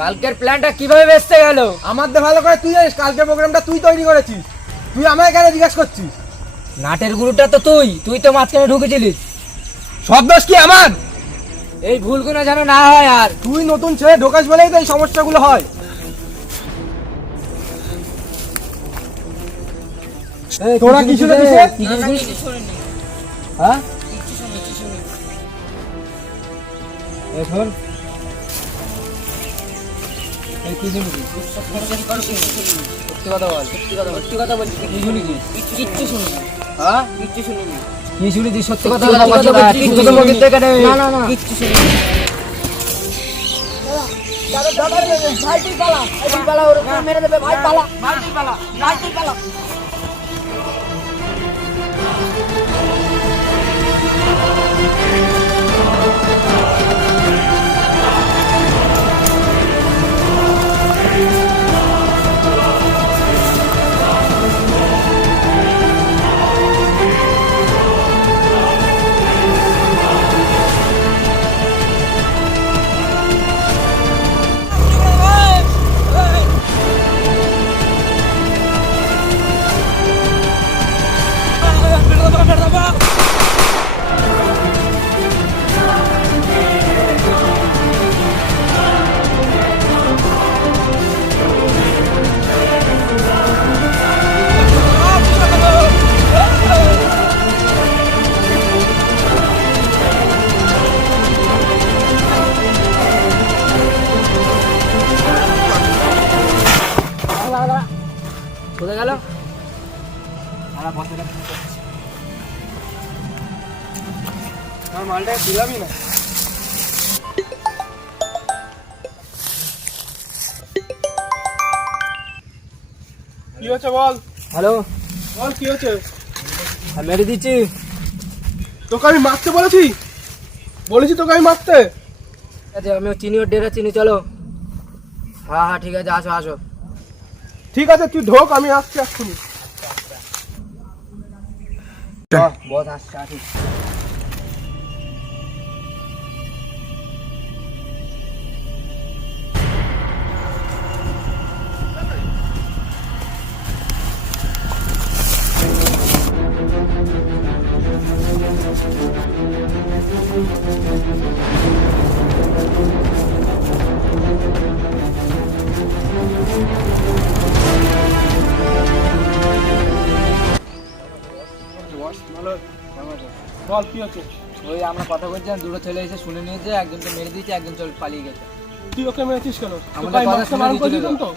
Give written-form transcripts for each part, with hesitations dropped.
কালকের প্ল্যানটা কিভাবে বেঁচতে গেল? আমার তো ভালো করে তুই জানিস, কালকের প্রোগ্রামটা তুই তৈরি করেছিস। তুই আমায় কেন জিজ্ঞাসা করছিস? নাটের গুরুটা তো তুই তো মাঝখানে ঢুকেছিলিস। সব দোষ কি আমার? এই ভুলগুলো যেন না হয় আর। তুই নতুন ছেলে ঢোকাস বলেই তো এই সমস্যাগুলো হয়। তোরা কি শুনেছিস? হ্যাঁ এখন সত্যি কথা বল, সত্যি কথা বলছিস। কি শুনেছিস? কিচ্ছু শুনিনি। হ্যাঁ কিচ্ছু শুনিনি। কি শুনেছিস? সত্যি কথা বল। কিচ্ছু তো বলতে এখানে না কিচ্ছু শুনিনি। ভাই তুই পালা, তুই পালা, ওর মেরে দেবে। ভাই পালা, ভাই তুই পালা, ভাই তুই পালা। কোথায় গেল? মালটা দিলামই না। কি হচ্ছে বল? হ্যালো, বল কি হচ্ছে? আমি মেরে দিচ্ছি। তোকে আমি মারতে বলেছি? তোকে আমি মারতে? ঠিক আছে, আমি চিনি, ওর ডেরা চিনি। চলো। হ্যাঁ ঠিক আছে, আসো আসো। ঠিক আছে তুই ঢোক, আমি আসছি এক্ষুনি। বস আসছে, আসি। বল কি হচ্ছে? ওই আমরা কথা বলছিলাম, দুটো ছেলে এসে শুনে নিয়েছে, একজনকে মেরে দিয়েছে, একজন চল পালিয়ে গেছে। তুই ওকে মেরেছিস কেন? আমাদের কথা শুনে দিয়েছিল তো।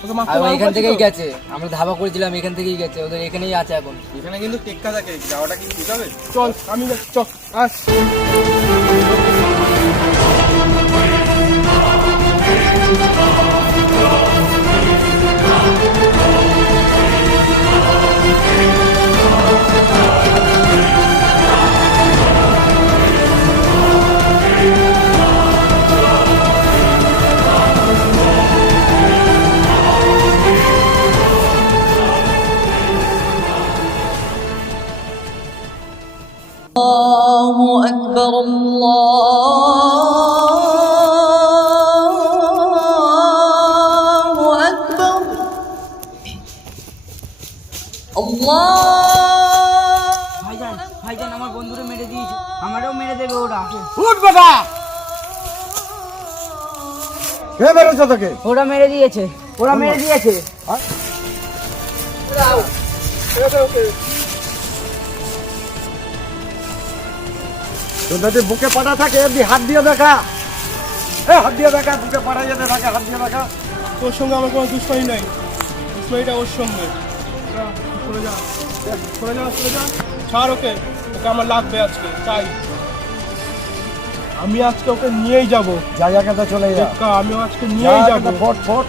তোকে মারতে আর ও বারণ এখান করেছি থেকেই তো? গেছে, আমরা ধাবা করেছিলাম, এখান থেকেই গেছে, ওদের এখানেই আছে এখন। এখানে কিন্তু টেক্কা থাকে, যাওয়াটা কি ঠিক হবে? চল আমি চল আস। الله أكبر الله أكبر الله। ভাইজান আমার বন্ধুরে মেরে দিয়েছে, আমারও মেরে দেবে ওরা। উঠ বাবা। কে মেরেছে তোকে? ওরা মেরে দিয়েছে, ওরা মেরে দিয়েছে। যদি বুকে পাটা থাকে এমনি হাত দিয়ে দেখা, হাত দিয়ে দেখা, বুকে পাটা যেতে থাকে, হাত দিয়ে দেখা। তোর সঙ্গে আমার কোনো দুশ্মনী নাই, দুশ্মনীটা ওর সঙ্গে। সরে যা, সরে যা, সরে যা, ছাড় ওকে। ওকে আমার লাগবে আজকে, তাই আমি আজকে ওকে নিয়েই যাবো। জায়গাকে তো চলে যা, আমি আজকে নিয়েই যাবো। ফট ফট।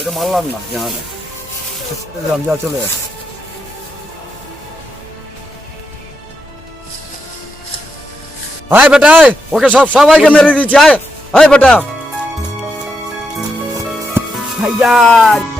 এটা মারলাম না জানা যা চলে যা। আয় বেটা আয়, ওকে সবাইকে মেরে দিচ্ছি। আয় আয় বেটা ভাইজান